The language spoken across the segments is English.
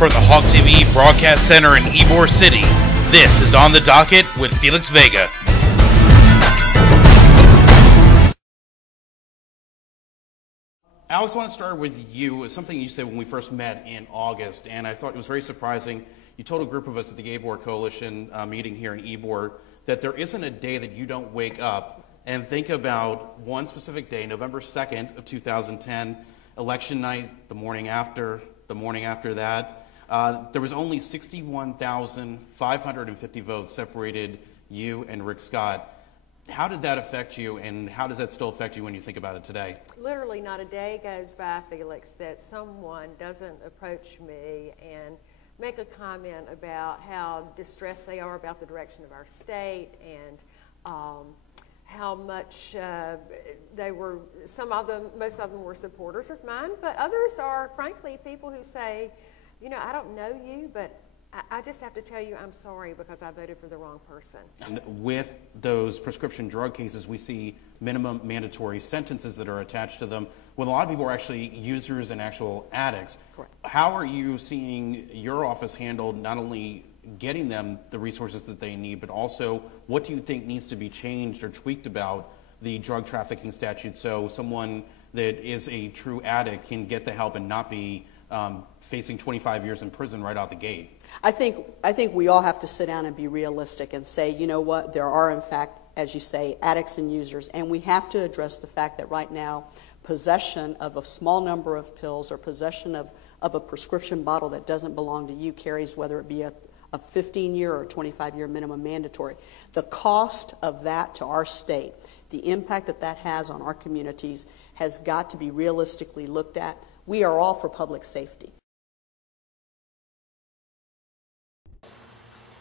From the Hawk TV Broadcast Center in Ybor City, this is On the Docket with Felix Vega. Alex, I want to start with you. It was something you said when we first met in August, and I thought it was very surprising. You told a group of us at the Ybor Coalition meeting here in Ybor that there isn't a day that you don't wake up and think about one specific day, November 2nd of 2010, election night, the morning after that. There was only 61,550 votes separated you and Rick Scott. How did that affect you, and how does that still affect you when you think about it today? Literally not a day goes by, Felix, that someone doesn't approach me and make a comment about how distressed they are about the direction of our state and how much they were, most of them were supporters of mine, but others are, frankly, people who say, you know, I don't know you, but I just have to tell you I'm sorry because I voted for the wrong person. And with those prescription drug cases, we see minimum mandatory sentences that are attached to them, when a lot of people are actually users and actual addicts. Correct. How are you seeing your office handle not only getting them the resources that they need, but also what do you think needs to be changed or tweaked about the drug trafficking statute so someone that is a true addict can get the help and not be facing 25 years in prison right out the gate? I think we all have to sit down and be realistic and say, you know what, there are in fact, as you say, addicts and users, and we have to address the fact that right now possession of a small number of pills or possession of a prescription bottle that doesn't belong to you carries, whether it be a 15-year or 25-year minimum mandatory. The cost of that to our state, the impact that that has on our communities has got to be realistically looked at. We are all for public safety.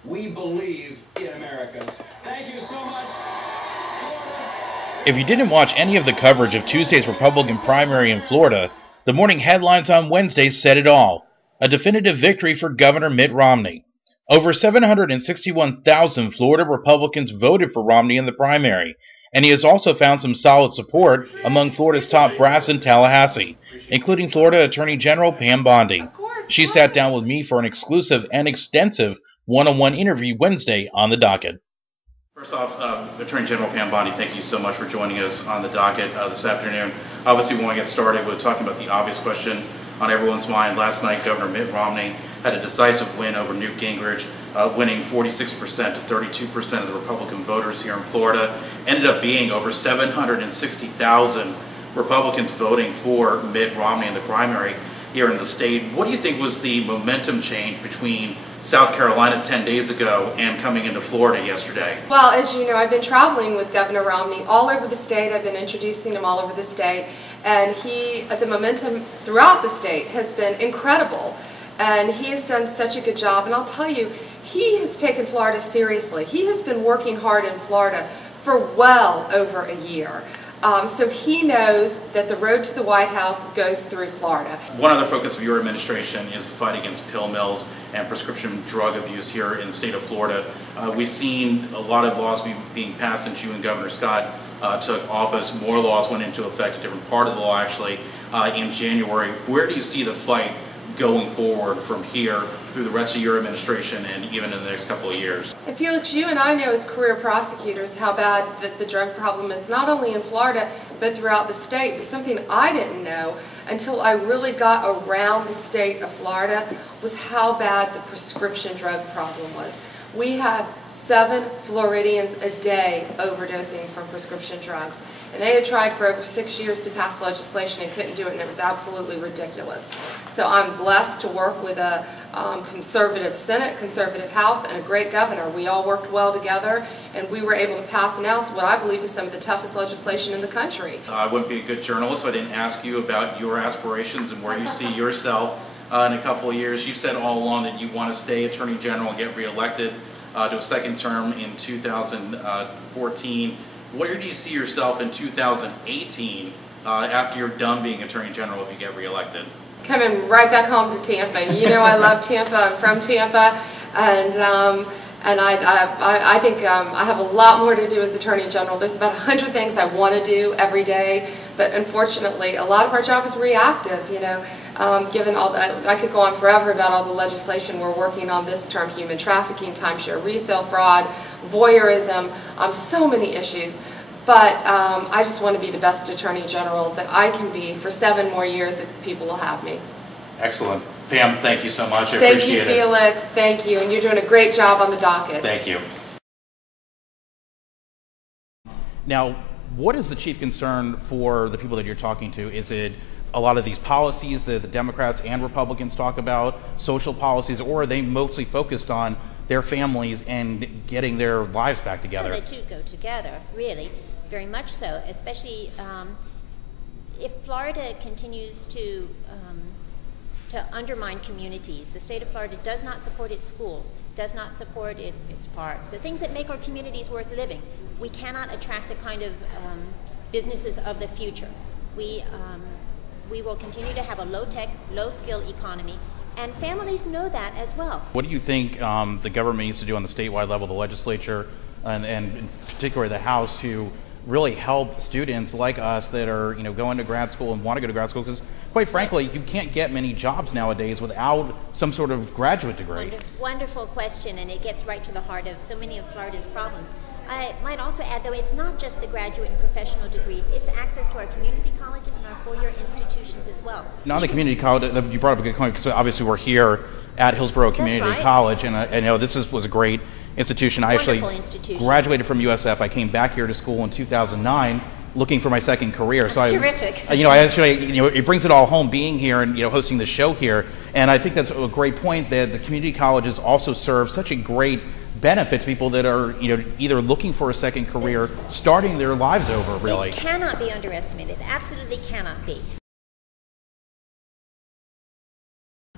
We believe in America. Thank you so much, Florida. If you didn't watch any of the coverage of Tuesday's Republican primary in Florida, the morning headlines on Wednesday said it all. A definitive victory for Governor Mitt Romney. Over 761,000 Florida Republicans voted for Romney in the primary, and he has also found some solid support among Florida's top brass in Tallahassee, including Florida Attorney General Pam Bondi. She sat down with me for an exclusive and extensive one-on-one interview Wednesday on the Docket. First off, Attorney General Pam Bondi, thank you so much for joining us on the Docket this afternoon. Obviously, we want to get started with talking about the obvious question on everyone's mind. Last night, Governor Mitt Romney had a decisive win over Newt Gingrich, winning 46% to 32% of the Republican voters here in Florida. Ended up being over 760,000 Republicans voting for Mitt Romney in the primary here in the state. What do you think was the momentum change between South Carolina 10 days ago and coming into Florida yesterday? Well, as you know, I've been traveling with Governor Romney all over the state. I've been introducing him all over the state, and the momentum throughout the state has been incredible, and he has done such a good job. And I'll tell you, he has taken Florida seriously. He has been working hard in Florida for well over a year. So he knows that the road to the White House goes through Florida. One other focus of your administration is the fight against pill mills and prescription drug abuse here in the state of Florida. We've seen a lot of laws being passed since you and Governor Scott took office. More laws went into effect, a different part of the law actually, in January. Where do you see the fight going forward from here through the rest of your administration and even in the next couple of years? And Felix, you and I know as career prosecutors how bad the drug problem is, not only in Florida but throughout the state. But something I didn't know until I really got around the state of Florida was how bad the prescription drug problem was. We have 7 Floridians a day overdosing from prescription drugs. And they had tried for over 6 years to pass legislation and couldn't do it, and it was absolutely ridiculous. So I'm blessed to work with a conservative Senate, conservative House, and a great governor. We all worked well together, and we were able to pass and announce what I believe is some of the toughest legislation in the country. I wouldn't be a good journalist if I didn't ask you about your aspirations and where you see yourself in a couple of years. You've said all along that you want to stay Attorney General and get reelected to a second term in 2014. Where do you see yourself in 2018 after you're done being Attorney General if you get reelected? Coming right back home to Tampa. You know I love Tampa. I'm from Tampa, and I think I have a lot more to do as Attorney General. There's about 100 things I want to do every day, but unfortunately a lot of our job is reactive. You know, given all that. I could go on forever about all the legislation we're working on this term: human trafficking, timeshare resale fraud, voyeurism, so many issues. But I just want to be the best Attorney General that I can be for 7 more years if the people will have me. Excellent. Pam, thank you so much. I appreciate it. Thank you, Felix. Thank you. And you're doing a great job on the docket. Thank you. Now, what is the chief concern for the people that you're talking to? Is it a lot of these policies that the Democrats and Republicans talk about, social policies, or are they mostly focused on their families and getting their lives back together? Well, the two go together, really, very much so, especially if Florida continues to undermine communities. The state of Florida does not support its schools, does not support its parks, the things that make our communities worth living. We cannot attract the kind of businesses of the future. We will continue to have a low-tech, low-skill economy, and families know that as well. What do you think the government needs to do on the statewide level, the legislature, and in particular the House, to really help students like us that are going to grad school and want to go to grad school? Because quite frankly, you can't get many jobs nowadays without some sort of graduate degree. Wonderful question, and it gets right to the heart of so many of Florida's problems. I might also add, though, it's not just the graduate and professional degrees, it's access to our community colleges and our four-year institutions as well. Not the community college, you brought up a good point, because obviously we're here at Hillsborough Community College, and I know this was a great institution. I actually graduated from USF. I came back here to school in 2009 looking for my second career. So terrific. I actually, it brings it all home being here and hosting the show here. And I think that's a great point, that the community colleges also serve such a great benefit to people that are either looking for a second career, starting their lives over, really. It cannot be underestimated. Absolutely cannot be.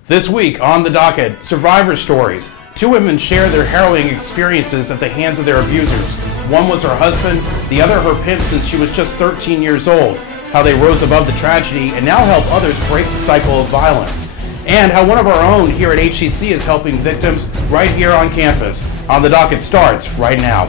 This week on the docket, survivor stories. 2 women share their harrowing experiences at the hands of their abusers. One was her husband, the other her pimp since she was just 13 years old. How they rose above the tragedy and now help others break the cycle of violence. And how one of our own here at HCC is helping victims right here on campus. On the docket starts right now.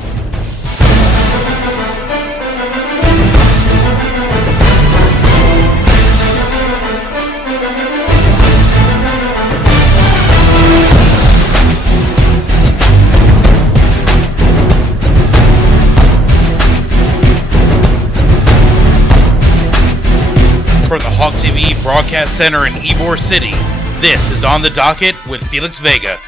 From the Hawk TV Broadcast Center in Ybor City, this is On the Docket with Felix Vega.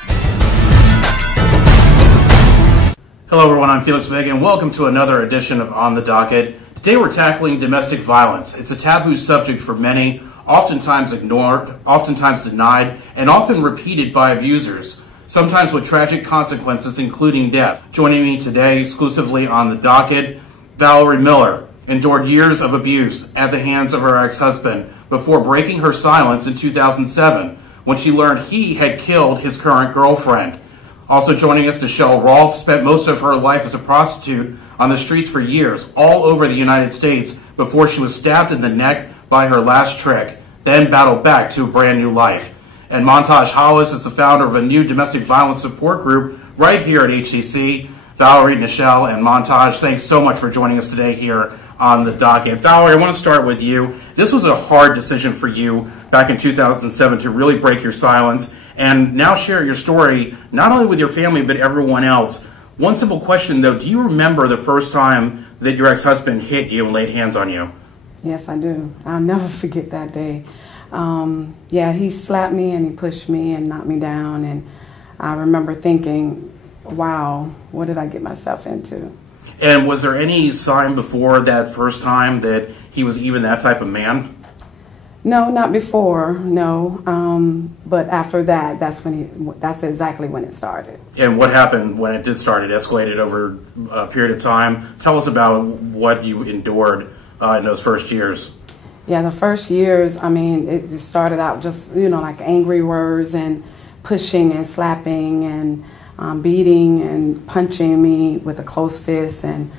Hello everyone, I'm Felix Vega and welcome to another edition of On the Docket. Today we're tackling domestic violence. It's a taboo subject for many, oftentimes ignored, oftentimes denied, and often repeated by abusers, sometimes with tragic consequences including death. Joining me today exclusively on the docket, Valerie Miller endured years of abuse at the hands of her ex-husband before breaking her silence in 2007 when she learned he had killed his current girlfriend. Also joining us, Nichelle Rolfe spent most of her life as a prostitute on the streets for years, all over the United States, before she was stabbed in the neck by her last trick, then battled back to a brand new life. And Montage Hollis is the founder of a new domestic violence support group right here at HCC. Valerie, Nichelle, and Montage, thanks so much for joining us today here on the docket. Valerie, I want to start with you. This was a hard decision for you back in 2007 to really break your silence and now share your story, not only with your family, but everyone else. One simple question, though, do you remember the first time that your ex-husband hit you and laid hands on you? Yes, I do. I'll never forget that day. Yeah, he slapped me and he pushed me and knocked me down, and I remember thinking, wow, what did I get myself into? And was there any sign before that first time that he was even that type of man? No, not before, no. But after that, that's exactly when it started. And what happened when it did start? It escalated over a period of time. Tell us about what you endured in those first years. Yeah, the first years, I mean, it just started out just, like angry words and pushing and slapping and beating and punching me with a closed fist, and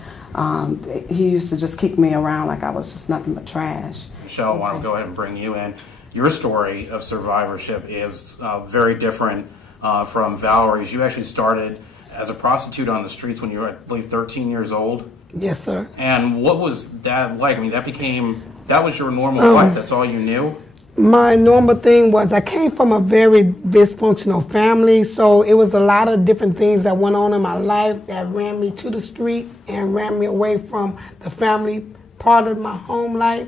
he used to just kick me around like I was just nothing but trash. Nichelle, I want to go ahead and bring you in. Your story of survivorship is very different from Valerie's. You actually started as a prostitute on the streets when you were, I believe, 13 years old. Yes, sir. And what was that like? I mean, that was your normal life. That's all you knew? My normal thing was I came from a very dysfunctional family, so it was a lot of different things that went on in my life that ran me to the streets and ran me away from the family part of my home life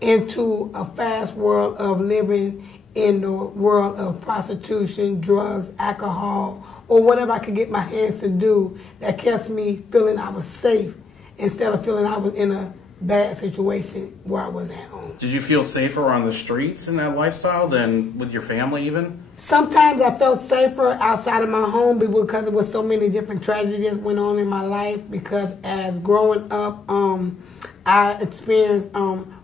into a fast world of living in the world of prostitution, drugs, alcohol, or whatever I could get my hands to do that kept me feeling I was safe instead of feeling I was in a bad situation where I was at home. Did you feel safer on the streets in that lifestyle than with your family even? Sometimes I felt safer outside of my home because there was so many different tragedies that went on in my life, because as growing up, I experienced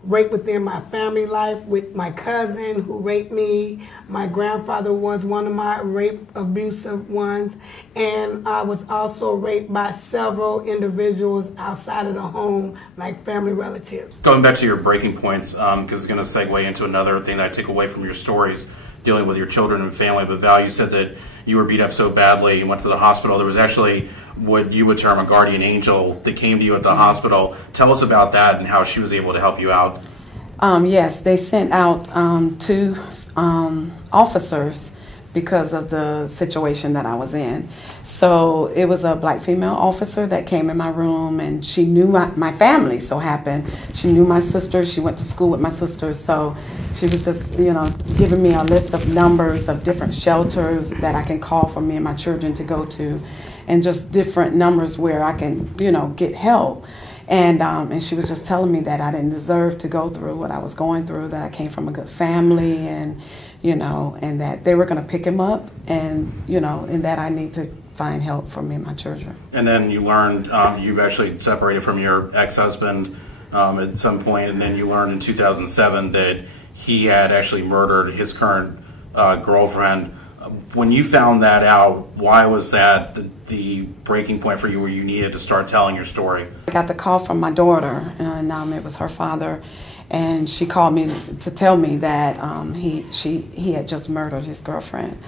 rape within my family life with my cousin who raped me. My grandfather was one of my rape abusive ones, and I was also raped by several individuals outside of the home, like family relatives. Going back to your breaking points, because it's going to segue into another thing that I take away from your stories, dealing with your children and family. But Val, you said that you were beat up so badly and went to the hospital. There was actually what you would term a guardian angel that came to you at the hospital. Tell us about that and how she was able to help you out. Yes, they sent out 2 officers because of the situation that I was in. So it was a black female officer that came in my room, and she knew my family, so happened. She knew my sister. She went to school with my sister. So she was just, giving me a list of numbers of different shelters that I can call for me and my children to go to, and just different numbers where I can, get help. And she was just telling me that I didn't deserve to go through what I was going through, that I came from a good family, and and that they were going to pick him up, and and that I need to find help for me and my children. And then you learned you've actually separated from your ex-husband at some point, and then you learned in 2007 that he had actually murdered his current girlfriend. When you found that out, why was that the breaking point for you where you needed to start telling your story? I got the call from my daughter, and it was her father, and she called me to tell me that he had just murdered his girlfriend.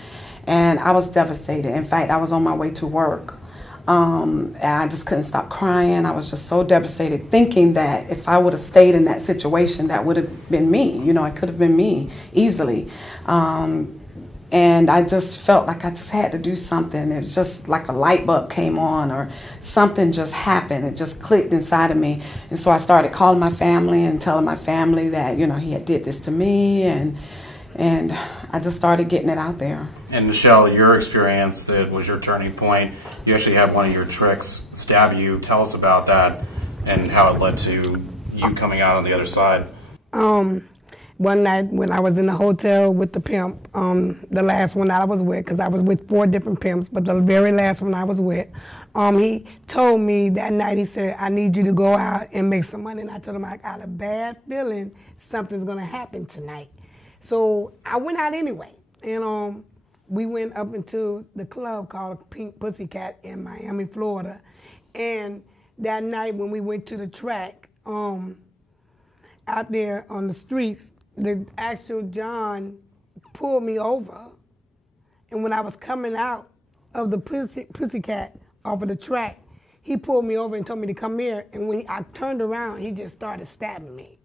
And I was devastated. In fact, I was on my way to work. And I just couldn't stop crying. I was just so devastated, thinking that if I would have stayed in that situation, that would have been me. It could have been me easily. And I just felt like I just had to do something. It was just like a light bulb came on, or something just happened. It just clicked inside of me. And so I started calling my family and telling my family that, he had did this to me. And I just started getting it out there. And Michelle, your experience, that was your turning point. You actually had one of your tricks stab you. Tell us about that and how it led to you coming out on the other side. One night when I was in the hotel with the pimp, the last one that I was with, because I was with 4 different pimps, but the very last one I was with, he told me that night, he said, I need you to go out and make some money. And I told him, I got a bad feeling something's going to happen tonight. So I went out anyway, and we went up into the club called Pink Pussycat in Miami, Florida. And that night when we went to the track, out there on the streets, the actual John pulled me over. And when I was coming out of the Pussycat off of the track, he pulled me over and told me to come here. And when I turned around, he just started stabbing me.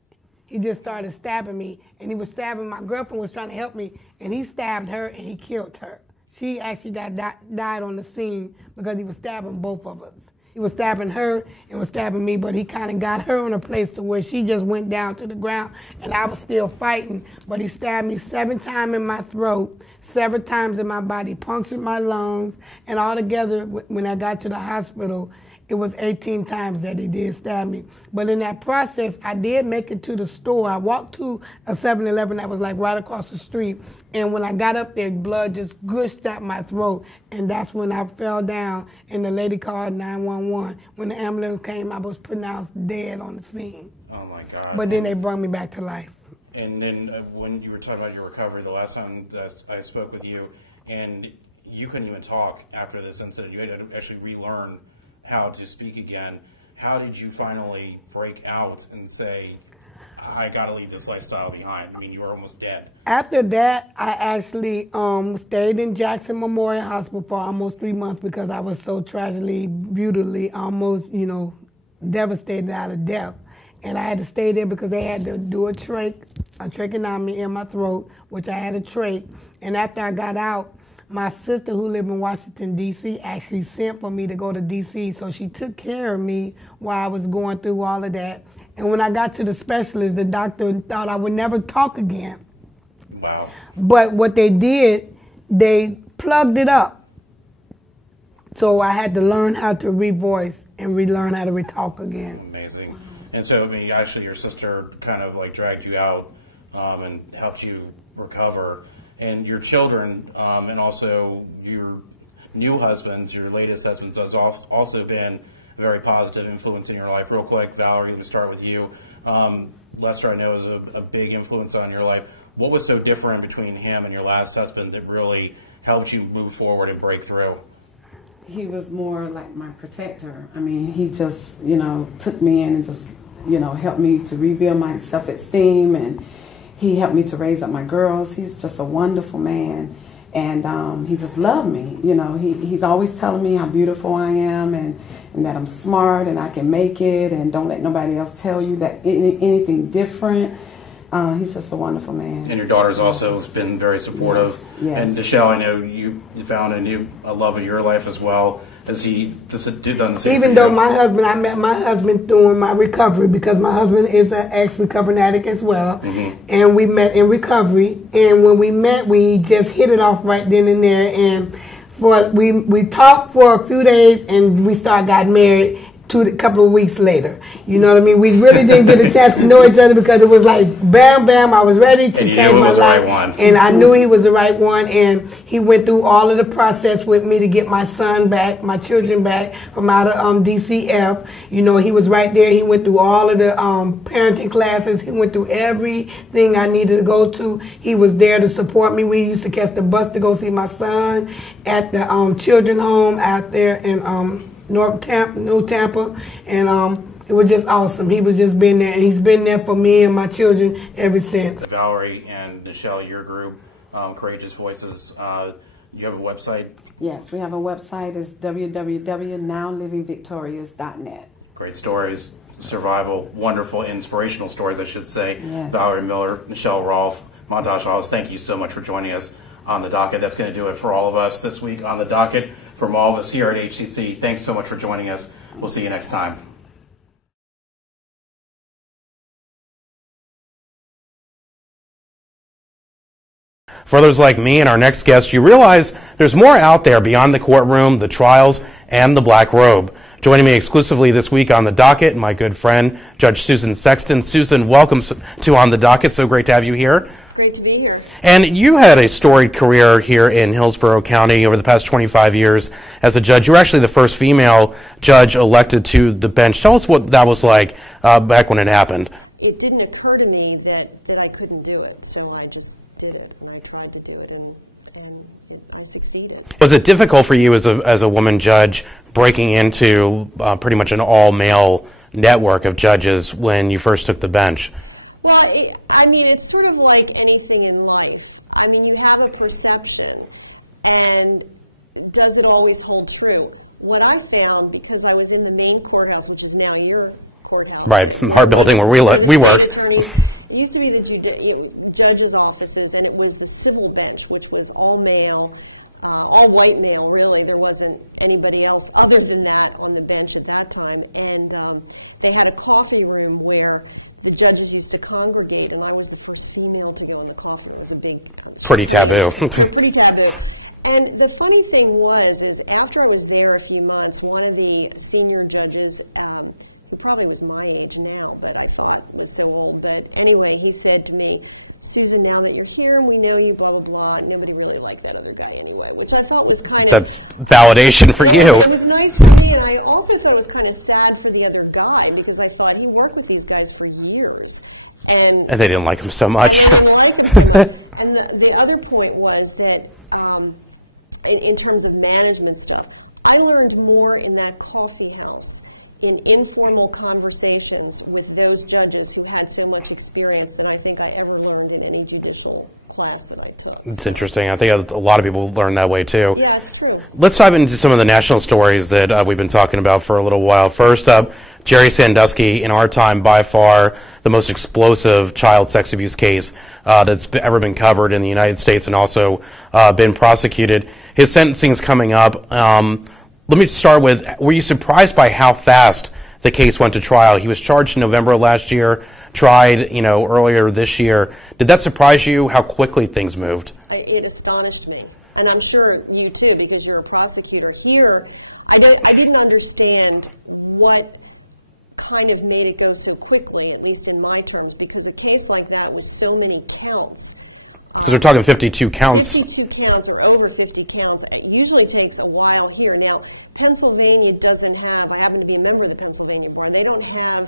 He just started stabbing me, and he was stabbing, my girlfriend was trying to help me, and he stabbed her and he killed her. She actually died on the scene because he was stabbing both of us. He was stabbing her and was stabbing me, but he kind of got her in a place to where she just went down to the ground, and I was still fighting. But he stabbed me 7 times in my throat, 7 times in my body, punctured my lungs, and altogether, when I got to the hospital, it was 18 times that he did stab me. But in that process, I did make it to the store. I walked to a 7-Eleven that was like right across the street. And when I got up there, blood just gushed out my throat. And that's when I fell down, and the lady called 911. When the ambulance came, I was pronounced dead on the scene. Oh my God. But then they brought me back to life. And then when you were talking about your recovery, the last time that I spoke with you, and you couldn't even talk after this incident. You had to actually relearn how to speak again. How did you finally break out and say, I got to leave this lifestyle behind? I mean, you were almost dead. After that, I actually stayed in Jackson Memorial Hospital for almost 3 months because I was so tragically, brutally, almost, devastated out of death. And I had to stay there because they had to do a trach a tracheotomy in my throat, which I had a trach. And after I got out, my sister who lived in Washington, D.C. actually sent for me to go to D.C. So she took care of me while I was going through all of that. And when I got to the specialist, the doctor thought I would never talk again. Wow. But what they did, they plugged it up. So I had to learn how to revoice and relearn how to re-talk again. Amazing. And so, I mean, actually your sister kind of like dragged you out and helped you recover. And your children and also your new husbands, your latest husbands, has also been a very positive influence in your life. Real quick, Valerie, let me start with you. Lester, I know, is a big influence on your life. What was so different between him and your last husband that really helped you move forward and break through? He was more like my protector. I mean, he just, you know, took me in and just, you know, helped me to rebuild my self-esteem, and he helped me to raise up my girls. He's just a wonderful man, and he just loved me. You know, he's always telling me how beautiful I am, and that I'm smart and I can make it, and don't let nobody else tell you that anything different. He's just a wonderful man. And your daughter's also been very supportive. Yes, yes. And Nichelle, I know you found a love of your life as well. Has he done the same? Even though I met my husband during my recovery, because my husband is an ex-recovering addict as well. Mm-hmm. And we met in recovery. And when we met, we just hit it off right then and there. And we talked for a few days, and we got married a couple of weeks later. You know what I mean? We really didn't get a chance to know each other because it was like bam, bam. I was ready to change my life, and I knew he was the right one. And he went through all of the process with me to get my son back, my children back from out of DCF. You know, he was right there. He went through all of the parenting classes. He went through everything I needed to go to. He was there to support me. We used to catch the bus to go see my son at the children's home out there in New Tampa, and it was just awesome. He was just been there, and he's been there for me and my children ever since. Valerie and Nichelle, your group, Courageous Voices, you have a website? Yes, we have a website. It's www.nowlivingvictorious.net. Great stories, survival, wonderful, inspirational stories, I should say. Yes. Valerie Miller, Nichelle Rolfe, Montage Rolfe, thank you so much for joining us on The Docket. That's going to do it for all of us this week on The Docket. From all of us here at HCC, thanks so much for joining us. We'll see you next time. For others like me and our next guest, you realize there's more out there beyond the courtroom, the trials, and the black robe. Joining me exclusively this week on The Docket, my good friend, Judge Susan Sexton. Susan, welcome to On The Docket. So great to have you here. Great to be here. And you had a storied career here in Hillsborough County over the past 25 years as a judge. You were actually the first female judge elected to the bench. Tell us what that was like back when it happened. It didn't occur to me that I couldn't do it, so I just did it, and I tried to do it, and I succeeded. Was it difficult for you as a woman judge breaking into pretty much an all-male network of judges when you first took the bench? Well, it's sort of like anything in life. I mean, you have a perception, and does it always hold true? What I found, because I was in the main courthouse, which is now your courthouse. Right, our building where we work. It used to be that you get judges' offices, and it was the civil bench, which was all male, all white male, really. There wasn't anybody else other than that on the bench at that time. And they had a coffee room where the judges used to congregate, and I was the first female to go in the coffee room. Pretty taboo. Pretty taboo. And the funny thing was after I was there a few months, one of the senior judges, he probably was my age now, but I thought he was so old, but anyway, he said to me, Susan, now that you're here, we know you, blah, blah, blah, you're going to really like that everybody anyway, which I thought was kind of... That's validation for you. It was nice for me, and I also thought it was kind of sad for the other guy, because I thought he worked with these guys for years. And they didn't like him so much. And the other point was that, in terms of management stuff, I learned more in that coffee house in informal conversations with those judges who had so much experience than I think I ever learned in any judicial class that I took. It's interesting. I think a lot of people learn that way too. Yeah, it's true. Let's dive into some of the national stories that we've been talking about for a little while. First up, Jerry Sandusky, in our time, by far the most explosive child sex abuse case that's ever been covered in the United States and also been prosecuted. His sentencing is coming up. Let me start with, were you surprised by how fast the case went to trial? He was charged in November of last year, tried, earlier this year. Did that surprise you, how quickly things moved? It astonished me, and I'm sure you too, because you're a prosecutor. Here, I didn't understand what kind of made it go so quickly, at least in my terms, because a case like that with so many counts. Because we're talking 52 counts. 52 counts or over 50 counts. It usually takes a while here. Now, Pennsylvania doesn't have, I happen to be a member of the Pennsylvania Bar, they don't have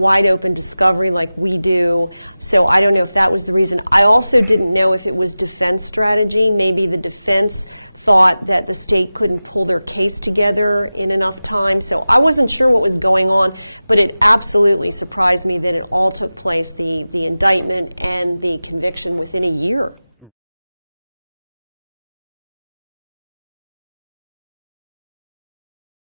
wide open discovery like we do, so I don't know if that was the reason. I also didn't know if it was defense strategy. Maybe the defense thought that the state couldn't pull their case together in enough time, so I wasn't sure what was going on, but it absolutely surprised me that it all took place, the indictment and the conviction within a year.